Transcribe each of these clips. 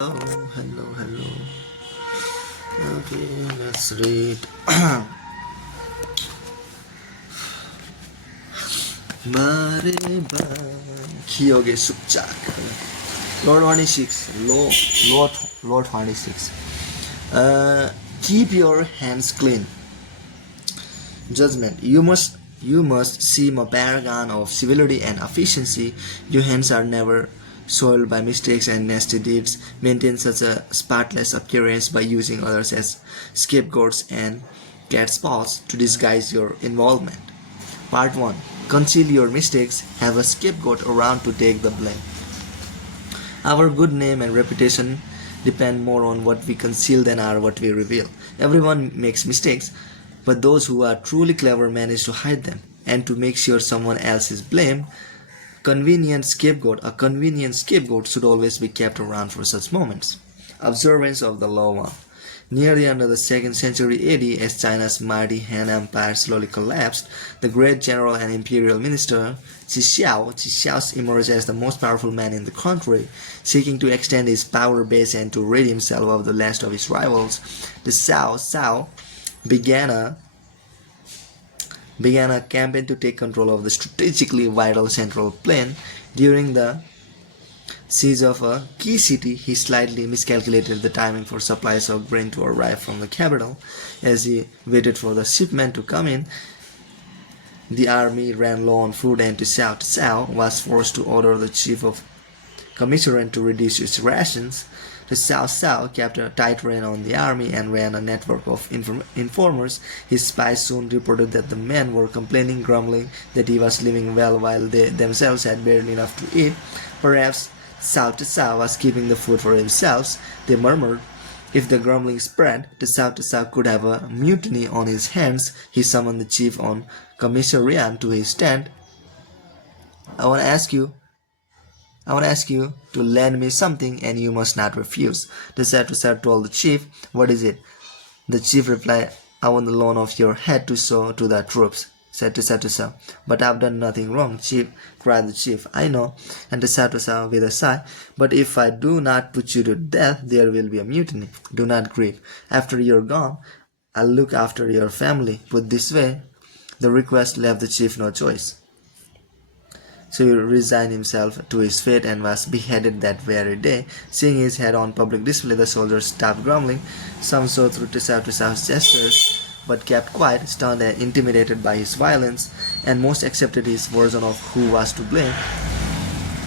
Hello. Okay, let's read. Mareba Kyoge Sukchak. Lord 26. Lord 26. Keep your hands clean. Judgment. You must seem a paragon of civility and efficiency. Your hands are never soiled by mistakes and nasty deeds. Maintain such a spotless appearance by using others as scapegoats and catspaws to disguise your involvement. Part 1. Conceal your mistakes. Have a scapegoat around to take the blame. Our good name and reputation depend more on what we conceal than on what we reveal. Everyone makes mistakes, but those who are truly clever manage to hide them and to make sure someone else is blamed. A convenient scapegoat should always be kept around for such moments. Observance of the Law 1. Nearly under the 2nd century AD, as China's mighty Han Empire slowly collapsed, the great general and imperial minister Qi emerged as the most powerful man in the country, seeking to extend his power base and to rid himself of the last of his rivals. The Cao began a campaign to take control of the strategically vital central plain. During the siege of a key city, he slightly miscalculated the timing for supplies of grain to arrive from the capital. As he waited for the shipment to come in, the army ran low on food, and Cao was forced to order the chief of commissariat to reduce its rations. The Cao kept a tight rein on the army and ran a network of informers. His spies soon reported that the men were complaining, grumbling that he was living well while they themselves had barely enough to eat. Perhaps Cao was keeping the food for himself, they murmured. If the grumbling spread, the Cao could have a mutiny on his hands. He summoned the chief on commissariat to his tent. I want to ask you to lend me something, and you must not refuse. The Cao told the chief. What is it? The chief replied, I want the loan of your head to show to the troops. Said to Cao, but I've done nothing wrong, chief, cried the chief. I know. And the Cao with a sigh, but if I do not put you to death, there will be a mutiny. Do not grieve. After you're gone, I'll look after your family. Put this way, the request left the chief no choice. So he resigned himself to his fate and was beheaded that very day. Seeing his head on public display, the soldiers stopped grumbling. Some saw through Cao's gestures, but kept quiet, stunned and intimidated by his violence, and most accepted his version of who was to blame,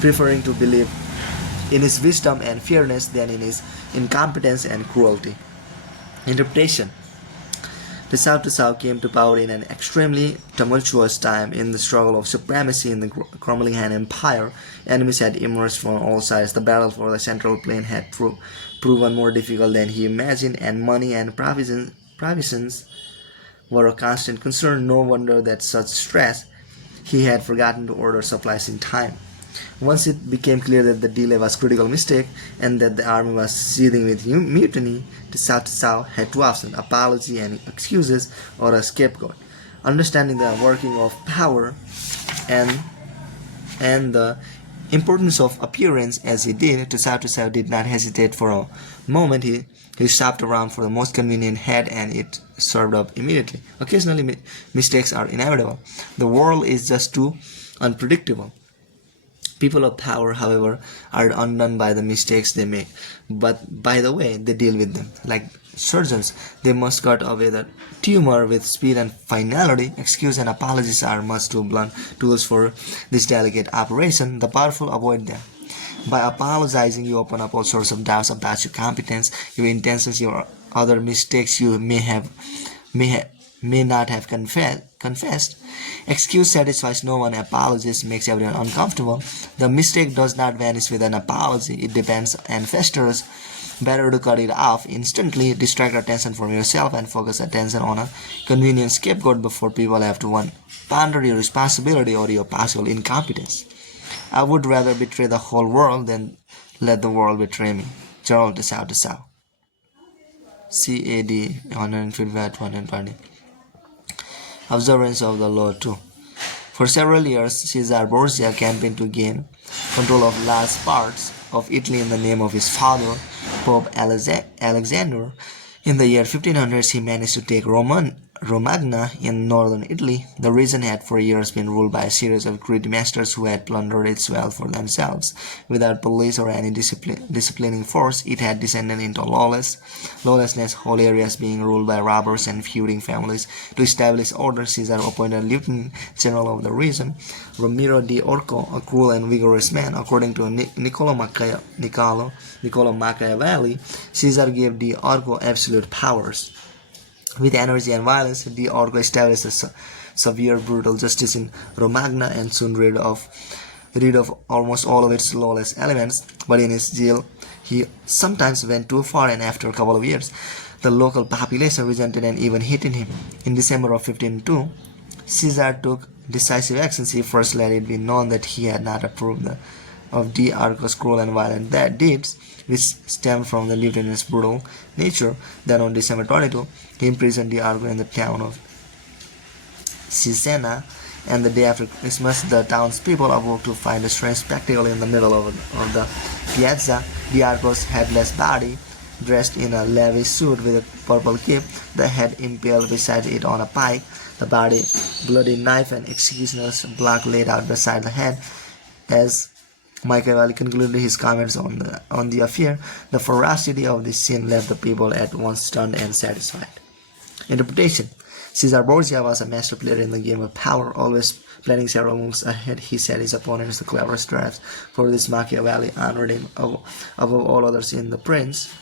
preferring to believe in his wisdom and fairness than in his incompetence and cruelty. Interpretation. The Cao came to power in an extremely tumultuous time. In the struggle of supremacy in the crumbling Han Empire, enemies had emerged from all sides. The battle for the central plain had proven more difficult than he imagined, and money and provisions were a constant concern. No wonder that such stress. He had forgotten to order supplies in time. Once it became clear that the delay was a critical mistake and that the army was seething with mutiny, the Cao had two options: apology and excuses, or a scapegoat. Understanding the working of power and the importance of appearance as he did, Cao did not hesitate for a moment. He shopped around for the most convenient head, and it served up immediately. Occasionally, mistakes are inevitable. The world is just too unpredictable. People of power, however, are undone by the mistakes they make, but by the way they deal with them. Like surgeons, they must cut away the tumor with speed and finality. Excuse and apologies are much too blunt tools for this delicate operation. The powerful avoid them. By apologizing, you open up all sorts of doubts about your competence, your intentions, your other mistakes you may not have confessed. Excuse satisfies no one. Apologies makes everyone uncomfortable. The mistake does not vanish with an apology. It depends and festers. Better to cut it off instantly, distract attention from yourself, and focus attention on a convenient scapegoat before people have to ponder your responsibility or your possible incompetence. I would rather betray the whole world than let the world betray me. Gerald de Sao. CAD 150-120. Observance of the Law 2. For several years, Caesar Borgia campaigned to gain control of large parts of Italy in the name of his father. Pope Alexander. In the year 1500s, he managed to take Romagna in northern Italy. The region had for years been ruled by a series of greedy masters who had plundered its wealth for themselves. Without police or any disciplining force, it had descended into lawlessness, whole areas being ruled by robbers and feuding families. To establish order, Caesar appointed lieutenant general of the region, Ramiro di Orco, a cruel and vigorous man. According to Niccolo Machiavelli, Caesar gave di Orco absolute powers. With energy and violence, di Orco established a severe, brutal justice in Romagna and soon rid of almost all of its lawless elements. But in his zeal, he sometimes went too far, and after a couple of years, the local population resented and even hated him. In December of 1502, Caesar took decisive action. He first let it be known that he had not approved of di Orco's cruel and violent deeds, which stemmed from the lieutenant's brutal nature. Then on December 22, he imprisoned di Orco in the town of Cesena, and the day after Christmas, the townspeople awoke to find a strange spectacle in the middle of the piazza. Di Orco's headless body, dressed in a lavish suit with a purple cape, the head impaled beside it on a pike, the body, bloody knife and executioner's block laid out beside the head. As Machiavelli concluded his comments on the affair, the ferocity of this scene left the people at once stunned and satisfied. Interpretation. Caesar Borgia was a master player in the game of power, always planning several moves ahead. He set his opponents the cleverest traps. For this, Machiavelli honored him above all others in the prince.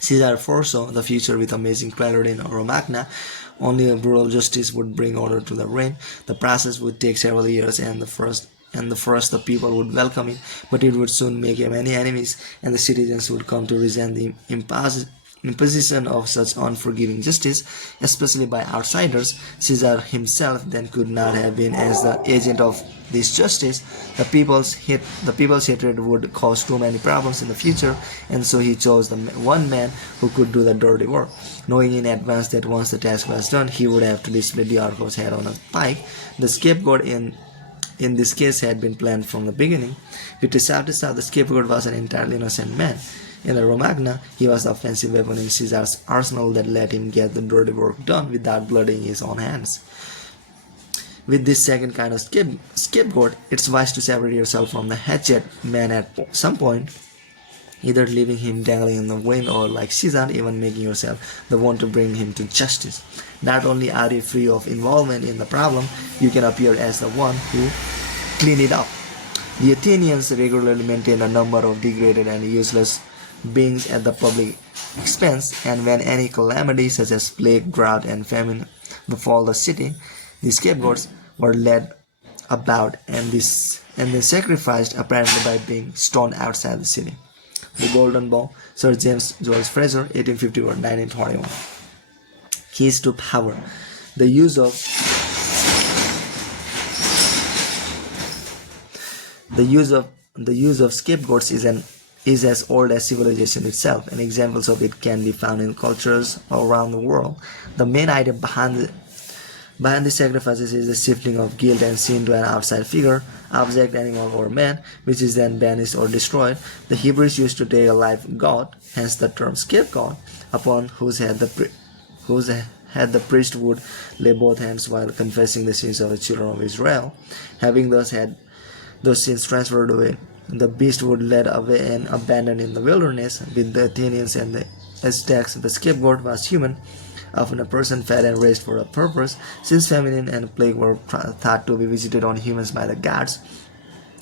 Caesar foresaw the future with amazing clarity in Romagna. Only a brutal justice would bring order to the reign. The process would take several years, and first the people would welcome it, but it would soon make him many enemies, and the citizens would come to resent the imposition of such unforgiving justice, especially by outsiders. Caesar himself then could not have been as the agent of this justice. The people's hatred would cause too many problems in the future, and so he chose the one man who could do the dirty work. Knowing in advance that once the task was done, he would have to display di Orco's head on a pike. The scapegoat in this case had been planned from the beginning. With the scapegoat was an entirely innocent man. In the Romagna, he was the offensive weapon in Caesar's arsenal that let him get the dirty work done without blooding his own hands. With this second kind of scapegoat, it's wise to separate yourself from the hatchet man at some point, either leaving him dangling in the wind or, like Caesar, even making yourself the one to bring him to justice. Not only are you free of involvement in the problem, you can appear as the one who cleaned it up. The Athenians regularly maintained a number of degraded and useless beings at the public expense, and when any calamity such as plague, drought, and famine befall the city, the scapegoats were led about and they sacrificed apparently by being stoned outside the city. The Golden Bough, Sir James George Fraser, 1851-1921. Keys to power. The use of scapegoats is as old as civilization itself, and examples of it can be found in cultures around the world. The main item behind the sacrifices is the shifting of guilt and sin to an outside figure, object, animal, or man, which is then banished or destroyed. The Hebrews used to take a live goat, hence the term scapegoat, upon whose head the priest would lay both hands while confessing the sins of the children of Israel. Having thus had those sins transferred away, the beast would led away and abandoned in the wilderness. With the Athenians and the Aztecs, the scapegoat was human, often a person fed and raised for a purpose. Since famine and plague were thought to be visited on humans by the gods,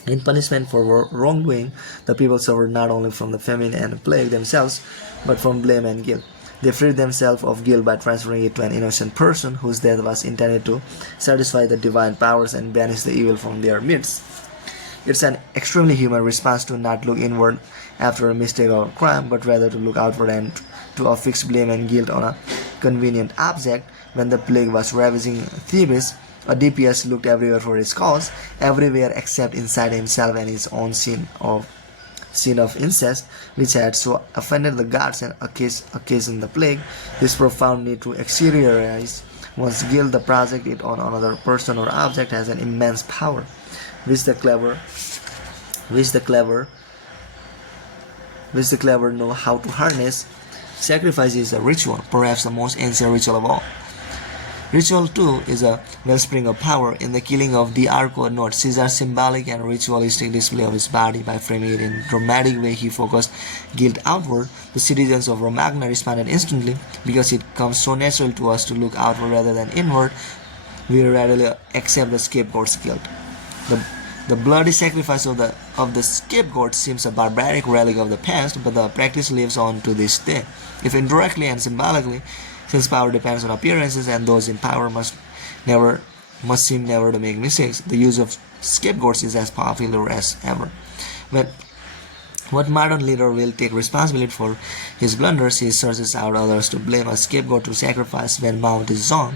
in punishment for wrongdoing, the people suffered not only from the famine and plague themselves, but from blame and guilt. They freed themselves of guilt by transferring it to an innocent person whose death was intended to satisfy the divine powers and banish the evil from their midst. It's an extremely human response to not look inward after a mistake or crime, but rather to look outward and to affix blame and guilt on a convenient object. When the plague was ravaging Thebes, Oedipus looked everywhere for his cause, everywhere except inside himself and his own sin of incest, which had so offended the gods and occasioned the plague. This profound need to exteriorize one's guilt, the project it on another person or object, has an immense power, which the clever which the clever know how to harness. Sacrifice is a ritual, perhaps the most ancient ritual of all. Ritual too is a wellspring of power. In the killing of D'Arco, note Caesar's symbolic and ritualistic display of his body. By framing it in a dramatic way, he focused guilt outward. The citizens of Romagna responded instantly. Because it comes so natural to us to look outward rather than inward, we readily accept the scapegoat's guilt. The bloody sacrifice of the scapegoat seems a barbaric relic of the past, but the practice lives on to this day. If indirectly and symbolically, since power depends on appearances and those in power must seem never to make mistakes, the use of scapegoats is as popular as ever. But what modern leader will take responsibility for his blunders? He searches out others to blame. A scapegoat to sacrifice when Mao Zedong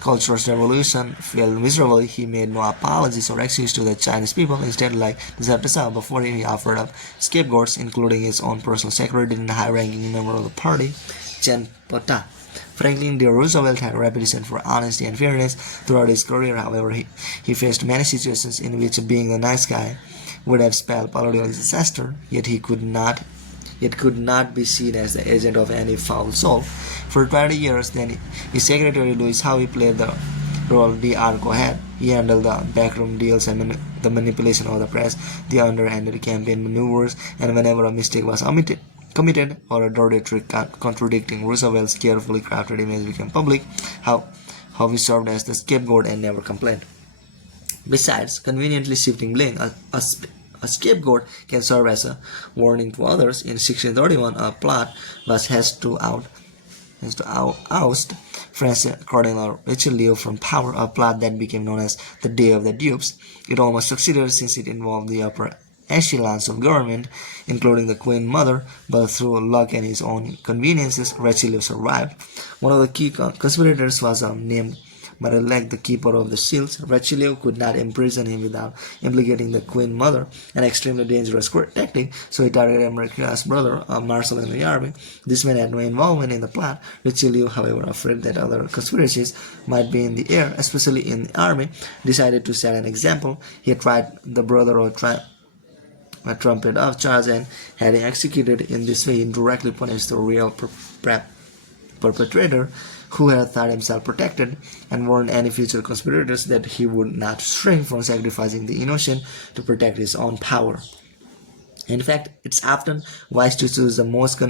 cultural revolution failed miserably. He made no apologies or excuses to the Chinese people. Instead, like Deng Xiaoping before him, he offered up scapegoats, including his own personal secretary and high-ranking member of the party, Chen Pota. Franklin D. Roosevelt had a reputation for honesty and fairness throughout his career. However, he faced many situations in which being a nice guy would have spelled political disaster, yet could not be seen as the agent of any foul soul. For 20 years, then, his secretary Louis Howe played the role D'Arco had. He handled the backroom deals and the manipulation of the press, the underhanded campaign maneuvers, and whenever a mistake was committed or a dirty trick contradicting Roosevelt's carefully crafted image became public, how he served as the scapegoat and never complained. Besides conveniently shifting blame, a scapegoat can serve as a warning to others. In 1631, a plot was hatched to oust French Cardinal Richelieu from power, a plot that became known as the Day of the Dupes. It almost succeeded since it involved the upper echelons of government, including the Queen Mother, but through luck and his own conveniences, Richelieu survived. One of the key conspirators was named Marillac, the keeper of the seals. Richelieu could not imprison him without implicating the Queen Mother, an extremely dangerous tactic, so he targeted Marquis's brother, a marshal in the army. This man had no involvement in the plot. Richelieu, however, afraid that other conspiracies might be in the air, especially in the army, decided to set an example. He tried the brother of a trumpet of Charles, and having executed in this way, indirectly punished the real perpetrator, who had thought himself protected, and warned any future conspirators that he would not shrink from sacrificing the innocent to protect his own power. In fact, it's often wise to choose the most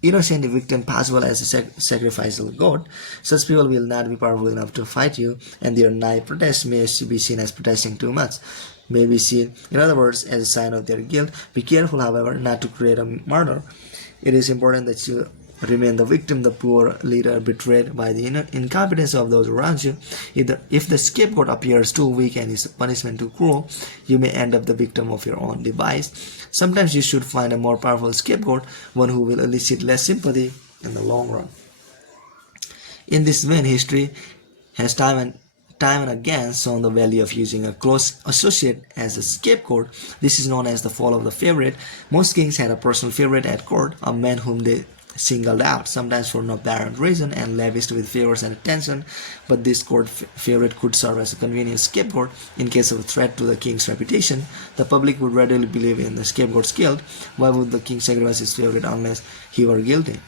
innocent victim possible as a sacrificial goat. Such people will not be powerful enough to fight you, and their naive protest may be seen as protesting too much. May be seen, in other words, as a sign of their guilt. Be careful, however, not to create a martyr. It is important that you remain the victim, the poor leader betrayed by the incompetence of those around you. If the scapegoat appears too weak and his punishment too cruel, you may end up the victim of your own device. Sometimes you should find a more powerful scapegoat, one who will elicit less sympathy in the long run. In this vein, history has time and again shown the value of using a close associate as a scapegoat. This is known as the fall of the favorite. Most kings had a personal favorite at court, a man whom they singled out, sometimes for no apparent reason, and lavished with favors and attention, but this court favorite could serve as a convenient scapegoat in case of a threat to the king's reputation. The public would readily believe in the scapegoat's guilt. Why would the king sacrifice his favorite unless he were guilty?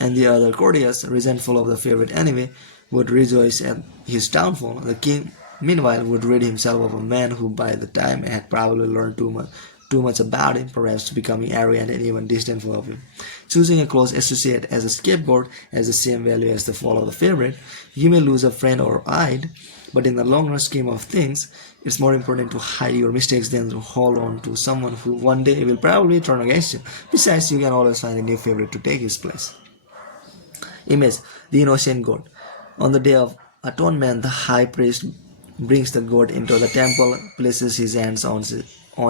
And the other courtiers, resentful of the favorite enemy, would rejoice at his downfall. The king, meanwhile, would rid himself of a man who by the time had probably learned too much about him, perhaps becoming arrogant and even disdainful of him. Choosing a close associate as a scapegoat has the same value as the fall of the favorite. You may lose a friend or eye, but in the longer scheme of things, it's more important to hide your mistakes than to hold on to someone who one day will probably turn against you. Besides, you can always find a new favorite to take his place. Image: the innocent goat. On the Day of Atonement, the high priest brings the goat into the temple, places his hands on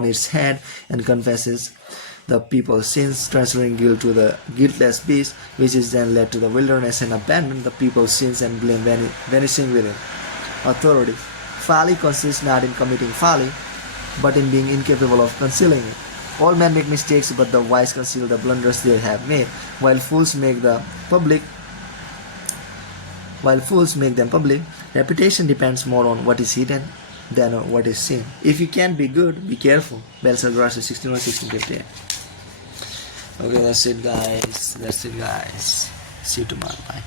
its head, and confesses the people's sins, transferring guilt to the guiltless beast, which is then led to the wilderness and abandoned, the people's sins and blame vanishing within. Authority. Folly consists not in committing folly, but in being incapable of concealing it. All men make mistakes, but the wise conceal the blunders they have made, while fools make them public. Reputation depends more on what is hidden than on what is seen. If you can't be good, be careful. Belshazzar 16:1658. Okay, that's it guys. See you tomorrow. Bye.